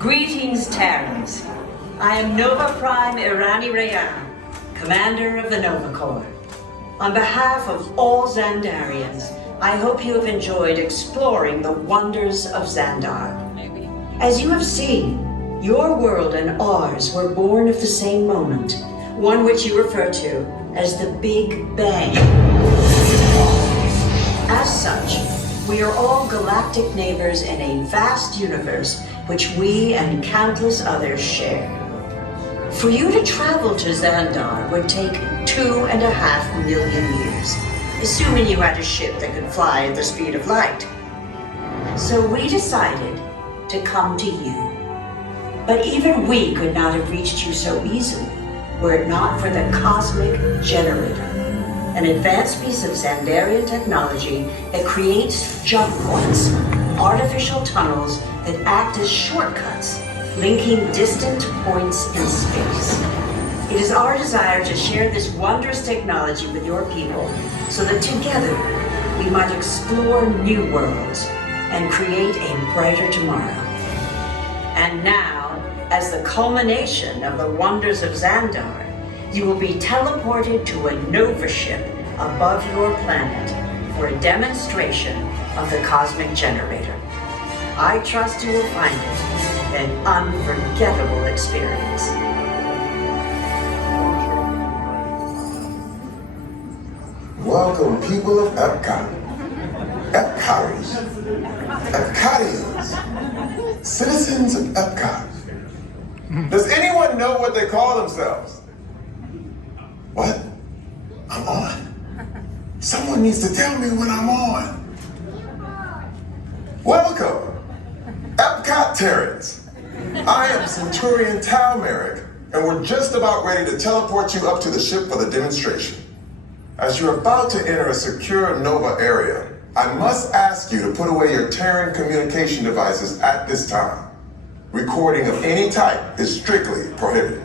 Greetings, Terrans. I am Nova Prime Irani Rayan, commander of the Nova Corps. On behalf of all Xandarians, I hope you have enjoyed exploring the wonders of Xandar. As you have seen, your world and ours were born of the same moment, one which you refer to as the Big Bang. As such, we are all galactic neighbors in a vast universe which we and countless others share. For you to travel to Xandar would take 2.5 million years, assuming you had a ship that could fly at the speed of light. So we decided to come to you. But even we could not have reached you so easily were it not for the Cosmic Generator, an advanced piece of Xandarian technology that creates jump points, artificial tunnels that act as shortcuts, linking distant points in space. It is our desire to share this wondrous technology with your people so that together we might explore new worlds and create a brighter tomorrow. And now, as the culmination of the wonders of Xandar, you will be teleported to a Nova ship above your planet for a demonstration of the Cosmic Generator. I trust you will find it an unforgettable experience. Welcome, people of Epcot. Epcoters. Epcotians. Citizens of Epcot. Does anyone know what they call themselves? What? I'm on. Someone needs to tell me when I'm on. Welcome, Epcot Terrans. I am Centurion Tal Merrick, and we're just about ready to teleport you up to the ship for the demonstration. As you're about to enter a secure Nova area, I must ask you to put away your Terran communication devices at this time. Recording of any type is strictly prohibited.